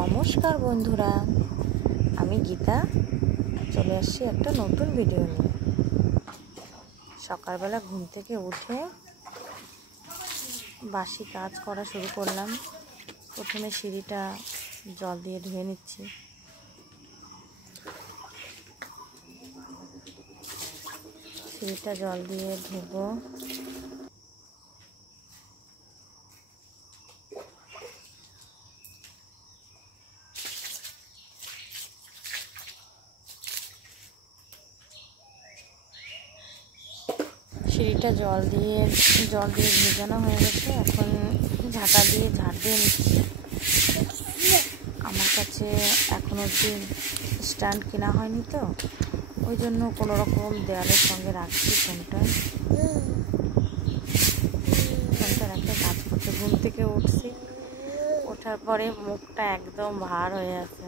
নমস্কার বন্ধুরা, আমি গীতা চলে আসছি একটা নতুন ভিডিও নিয়ে। সকালবেলা ঘুম থেকে উঠে বাসি কাজ করা শুরু করলাম। প্রথমে সিঁড়িটা জল দিয়ে ধুয়ে নিচ্ছি। সিঁড়িটা জল দিয়ে ধুবো। সিঁড়িটা জল দিয়ে ভেজানো হয়ে গেছে। এখন ঝাঁটা দিয়ে ঝাড় দিয়ে নিচ্ছি। আমার কাছে এখন অবধি স্ট্যান্ড কেনা হয়নি, তো ওই জন্য কোনো রকম দেওয়ালের সঙ্গে রাখছি ফোনটা রাখতে কাজ করতে। ঘুম থেকে উঠছি, ওঠার পরে মুখটা একদম ভার হয়ে আছে।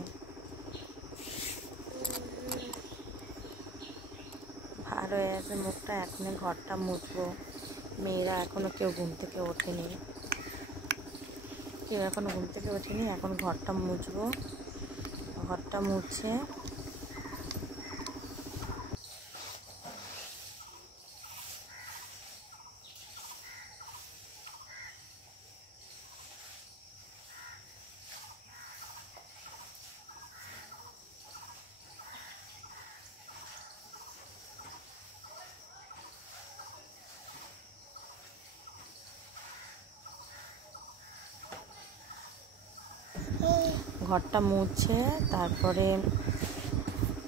মুখটা। এখন ঘরটা মুছবো। মেয়েরা এখনো কেউ ঘুম থেকে ওঠেনি। এখন ঘরটা মুছবো। ঘরটা মুছে তারপরে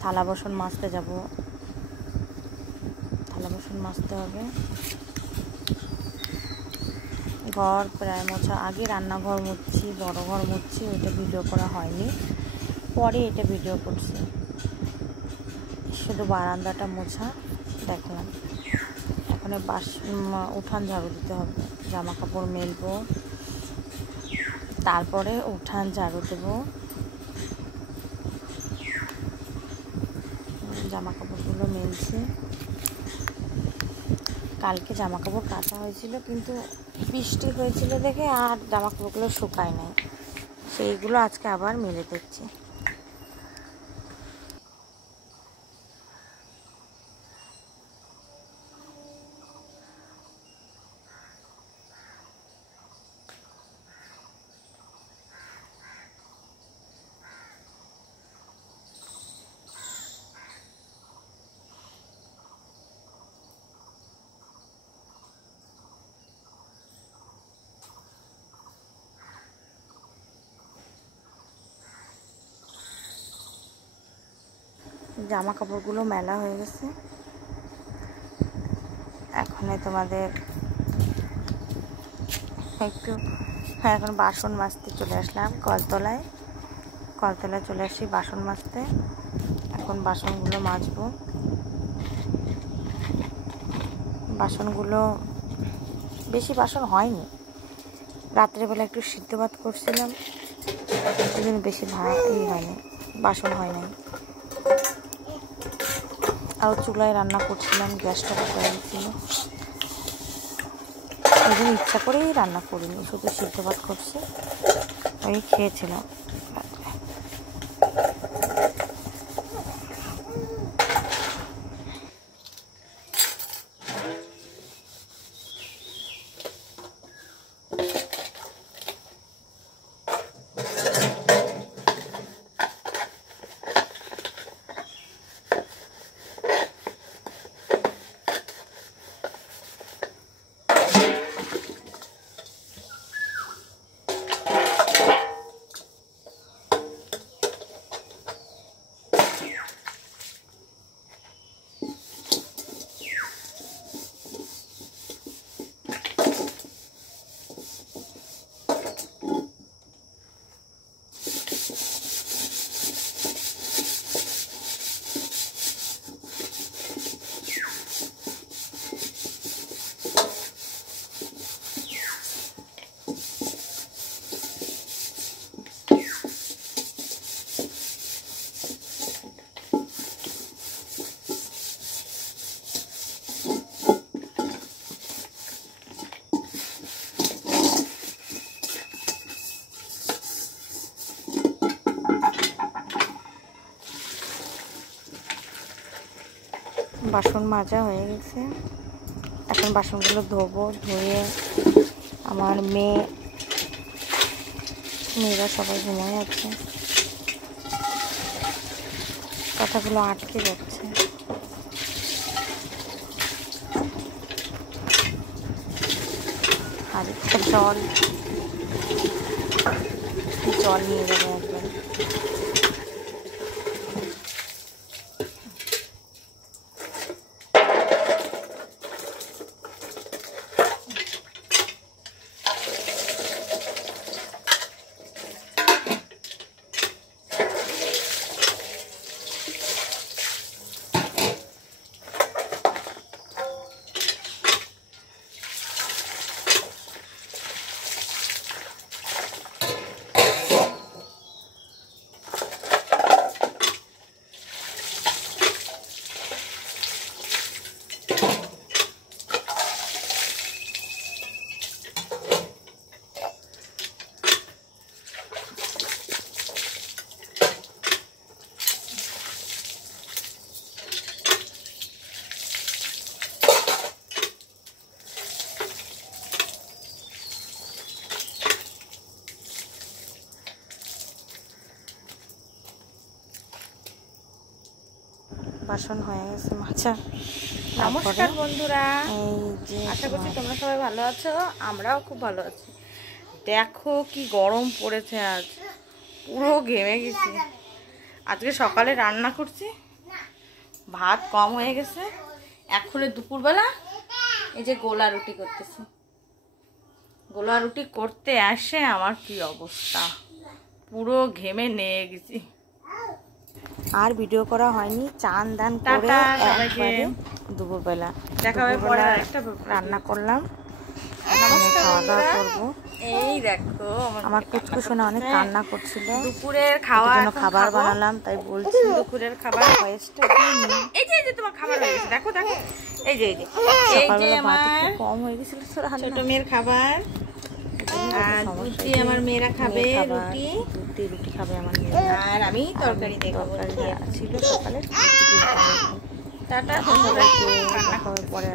থালা বাসন মাজতে যাব। থালা বাসন মাজতে হবে। ঘর প্রায় মোছা। আগে রান্নাঘর মুছছি, বড় ঘর মুছছি, ওইটা ভিডিও করা হয়নি, পরে এটা ভিডিও করছি। শুধু বারান্দাটা মোছা দেখলাম। এখন উঠান ঝাড়ু দিতে হবে। জামা কাপড় মেলবো, তারপরে উঠান ঝাড়ু দেবো। জামা কাপড়গুলো মেলছি। কালকে জামা কাপড় কাচা হয়েছিল, কিন্তু বৃষ্টি হয়েছিল দেখে আর জামা কাপড়গুলো শুকায় নাই। সেইগুলো আজকে আবার মেলে দিচ্ছি। জামা কাপড়গুলো মেলা হয়ে গেছে। এখন তোমাদের এখন বাসন মাজতে চলে আসলাম। কলতলায় চলে আসি বাসন মাজতে। এখন বাসনগুলো মাজবো। বাসনগুলো বেশি বাসন হয়নি। রাত্রেবেলা একটু সিদ্ধ ভাত করছিলাম, ওই জন্য বেশি হয়নি, বাসন হয় নাই। আর চুলায় রান্না করছিলাম, গ্যাসটা হয়ে গেছিল, ওই জন্য ইচ্ছা করেই রান্না করিনি, শুধু সিদ্ধ ভাত করছি, ওই খেয়েছিলাম। বাসন মাজা হয়ে গেছে, এখন বাসনগুলো ধোবো। ধুয়ে আমার মেয়েরা সবাই ঘুমিয়ে যাচ্ছে, কথাগুলো আটকে যাচ্ছে। আর একটা জল নিয়ে যাবো একবার। বাসন হয়ে গেছে মাজা। নমস্কার বন্ধুরা, এই যে আশা করছি তোমরা সবাই ভালো আছো, আমরাও খুব ভালো আছি। দেখো কি গরম পড়েছে, আজ পুরো ঘেমে গেছি। আজকে সকালে রান্না করছি, ভাত কম হয়ে গেছে। এখন দুপুরবেলা এই যে গোলা রুটি করতেছি। গোলা রুটি করতে আসে আমার কি অবস্থা, পুরো ঘেমে নিয়ে গেছি। আর ভিডিও করা হয়নি, চান দান করে টাটা সবাইকে, দুপুরবেলা দেখা হবে পরে আরেকটা রান্না করলাম। নমস্কার খাওয়া দাওয়া বন্ধুরা। করবো। এই দেখো আমার কুচকুশোনা অনেক কান্না করছিল, দুপুরের খাওয়া জন্য খাবার বানালাম, তাই বলছি দুপুরের খাবার ভয়েসটা দিইনি। এই যে তোমার খাবার হয়ে গেছে, দেখো দেখো, এই যে সকালবেলা ভাত আমার একটু কম হয়ে গেছিল তো রান্না। ছোট মেয়ের খাবার। আর রুটি আমার মেয়েরা খাবে, রুটি খাবে আমার মেয়ে। আর আমি তরকারি দেখবো। তরকারি ছিল সকালে। টাটা। পরে